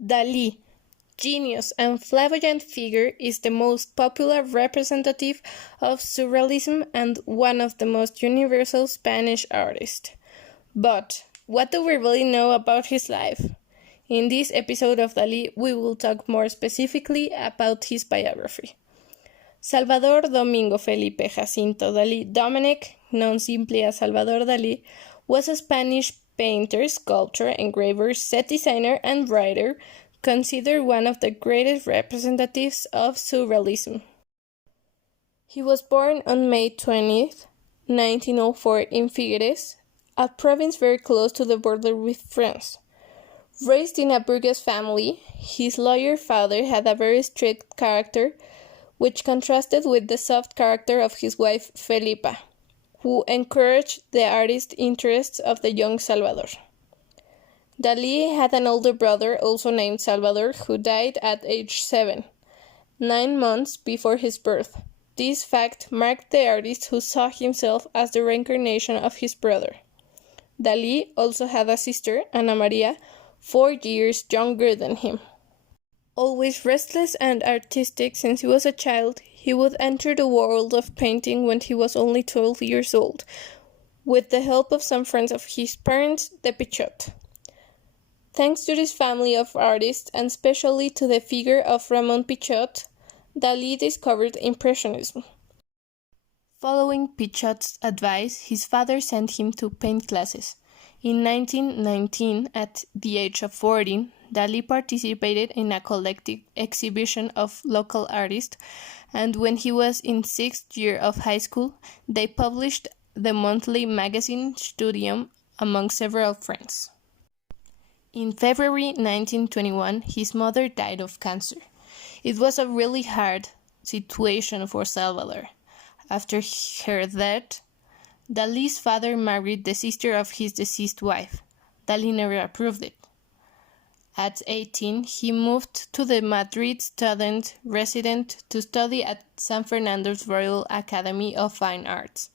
Dali, genius and flamboyant figure, is the most popular representative of Surrealism and one of the most universal Spanish artists. But what do we really know about his life? In this episode of Dali, we will talk more specifically about his biography. Salvador Domingo Felipe Jacinto Dali Dominic, known simply as Salvador Dali, was a Spanish painter, sculptor, engraver, set designer, and writer, considered one of the greatest representatives of Surrealism. He was born on May 20th, 1904 in Figueres, a province very close to the border with France. Raised in a burgess family, his lawyer father had a very strict character, which contrasted with the soft character of his wife Felipa, who encouraged the artistic interests of the young Salvador. Dali had an older brother, also named Salvador, who died at age 7, 9 months before his birth. This fact marked the artist who saw himself as the reincarnation of his brother. Dali also had a sister, Ana Maria, 4 years younger than him. Always restless and artistic since he was a child, he would enter the world of painting when he was only 12 years old, with the help of some friends of his parents, the Pichot. Thanks to this family of artists, and especially to the figure of Ramon Pichot, Dali discovered Impressionism. Following Pichot's advice, his father sent him to paint classes. In 1919, at the age of 14, Dali participated in a collective exhibition of local artists, and when he was in 6th year of high school, they published the monthly magazine Studium among several friends. In February 1921, his mother died of cancer. It was a really hard situation for Salvador. After her death, Dali's father married the sister of his deceased wife. Dali never approved it. At 18, he moved to the Madrid student resident to study at San Fernando's Royal Academy of Fine Arts.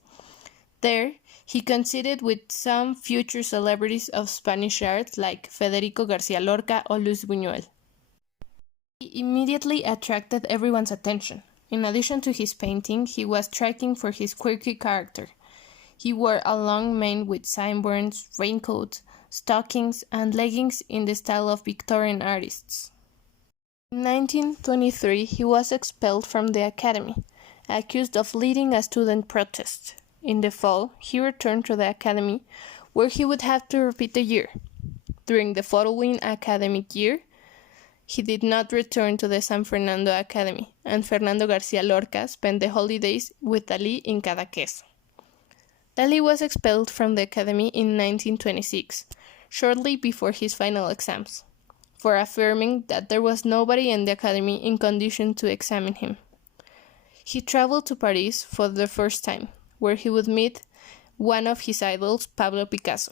There, he coincided with some future celebrities of Spanish art like Federico García Lorca or Luis Buñuel. He immediately attracted everyone's attention. In addition to his painting, he was striking for his quirky character. He wore a long mane with sideburns, raincoat, stockings, and leggings in the style of Victorian artists. In 1923, he was expelled from the academy, accused of leading a student protest. In the fall, he returned to the academy, where he would have to repeat the year. During the following academic year, he did not return to the San Fernando Academy, and Fernando García Lorca spent the holidays with Dali in Cadaqués. Dali was expelled from the academy in 1926, shortly before his final exams, for affirming that there was nobody in the academy in condition to examine him. He traveled to Paris for the first time, where he would meet one of his idols, Pablo Picasso.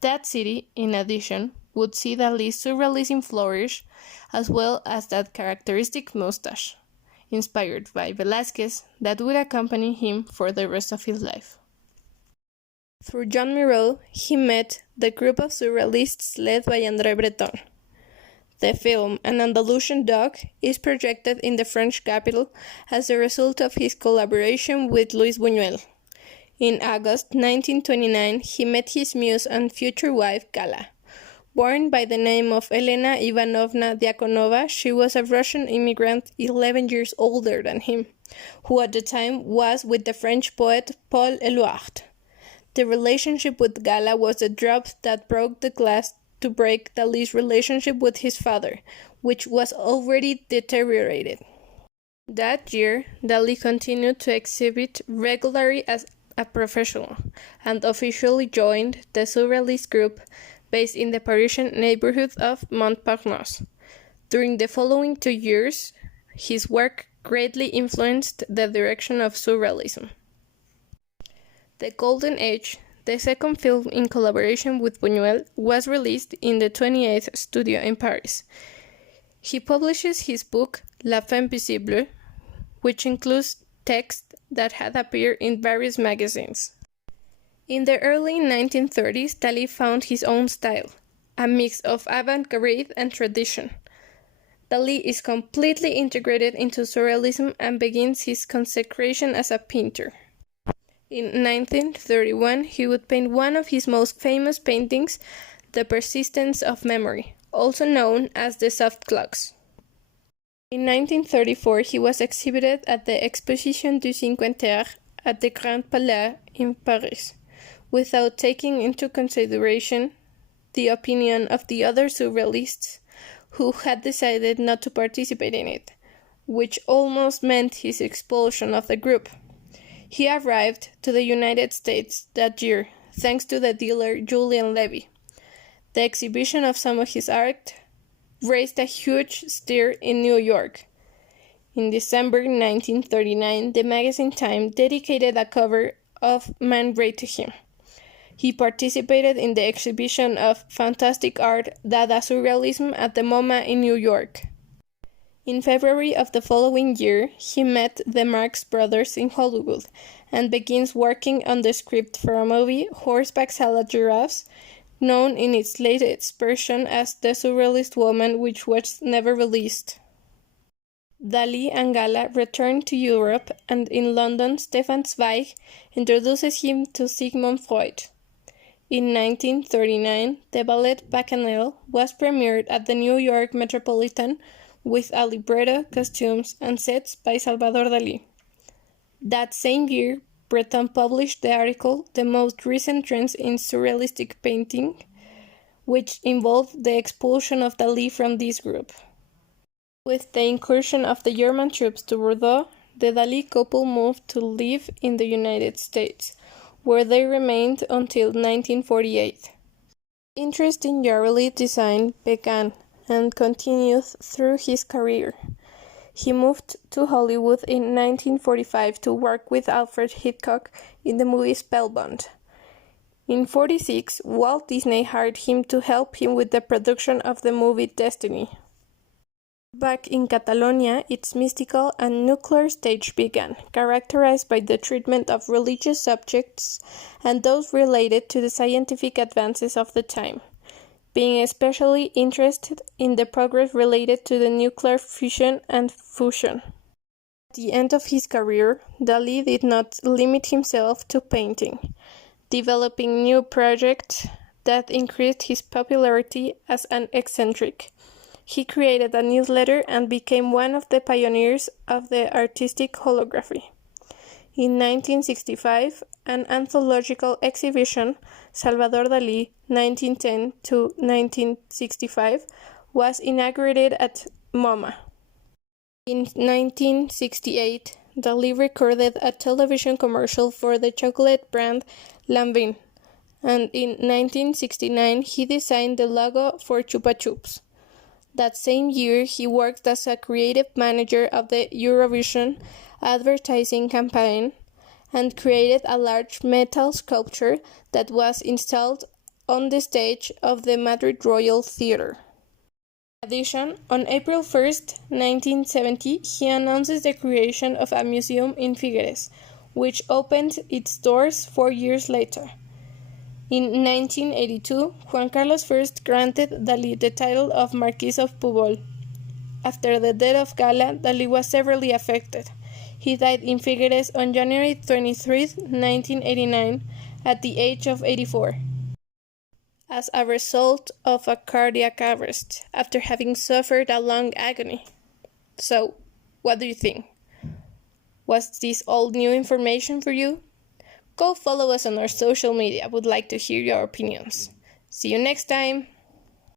That city, in addition, would see Dali's surrealism flourish, as well as that characteristic mustache, inspired by Velázquez, that would accompany him for the rest of his life. Through Jean Miro, he met the group of surrealists led by André Breton. The film, An Andalusian Dog, is projected in the French capital as a result of his collaboration with Luis Buñuel. In August 1929, he met his muse and future wife, Gala. Born by the name of Elena Ivanovna Diakonova, she was a Russian immigrant 11 years older than him, who at the time was with the French poet Paul Eluard. The relationship with Gala was the drop that broke the glass to break Dali's relationship with his father, which was already deteriorated. That year, Dali continued to exhibit regularly as a professional, and officially joined the Surrealist group based in the Parisian neighborhood of Montparnasse. During the following 2 years, his work greatly influenced the direction of Surrealism. The Golden Age, the second film in collaboration with Buñuel, was released in the 28th studio in Paris. He publishes his book La Femme Visible, which includes text that had appeared in various magazines. In the early 1930s, Dali found his own style. a mix of avant-garde and tradition. Dali is completely integrated into surrealism and begins his consecration as a painter. In 1931, he would paint one of his most famous paintings, The Persistence of Memory, also known as the Soft Clocks. In 1934, he was exhibited at the Exposition du Cinquantenaire at the Grand Palais in Paris, without taking into consideration the opinion of the other surrealists who had decided not to participate in it, which almost meant his expulsion of the group. He arrived to the United States that year, thanks to the dealer Julian Levy. The exhibition of some of his art raised a huge stir in New York. In December 1939, the magazine Time dedicated a cover of Man Ray to him. He participated in the exhibition of fantastic art Dada Surrealism at the MoMA in New York. In February of the following year, he met the Marx Brothers in Hollywood and begins working on the script for a movie, Horseback Salad Giraffes, known in its latest version as The Surrealist Woman, which was never released. Dali and Gala returned to Europe, and in London, Stefan Zweig introduces him to Sigmund Freud. In 1939, the ballet Bacchanal was premiered at the New York Metropolitan with a libretto, costumes, and sets by Salvador Dali. That same year, Breton published the article The Most Recent Trends in Surrealistic Painting, which involved the expulsion of Dali from this group. With the incursion of the German troops to Bordeaux, the Dali couple moved to live in the United States, where they remained until 1948. Interest in jewelry design began and continued through his career. He moved to Hollywood in 1945 to work with Alfred Hitchcock in the movie Spellbound. In 1946, Walt Disney hired him to help him with the production of the movie Destiny. Back in Catalonia, its mystical and nuclear stage began, characterized by the treatment of religious subjects and those related to the scientific advances of the time, being especially interested in the progress related to the nuclear fission and fusion. At the end of his career, Dali did not limit himself to painting, developing new projects that increased his popularity as an eccentric. He created a newsletter and became one of the pioneers of the artistic holography. In 1965, an anthological exhibition, Salvador Dali, 1910 to 1965, was inaugurated at MoMA. In 1968, Dali recorded a television commercial for the chocolate brand Lambin, and in 1969 he designed the logo for Chupa Chups. That same year, he worked as a creative manager of the Eurovision advertising campaign and created a large metal sculpture that was installed on the stage of the Madrid Royal Theatre. In addition, on April 1, 1970, he announces the creation of a museum in Figueres, which opened its doors 4 years later. In 1982, Juan Carlos I granted Dali the title of Marquis of Pujol. After the death of Gala, Dali was severely affected. He died in Figueres on January 23, 1989, at the age of 84, as a result of a cardiac arrest after having suffered a long agony. So, what do you think? Was this all new information for you? Go follow us on our social media. Would like to hear your opinions. See you next time.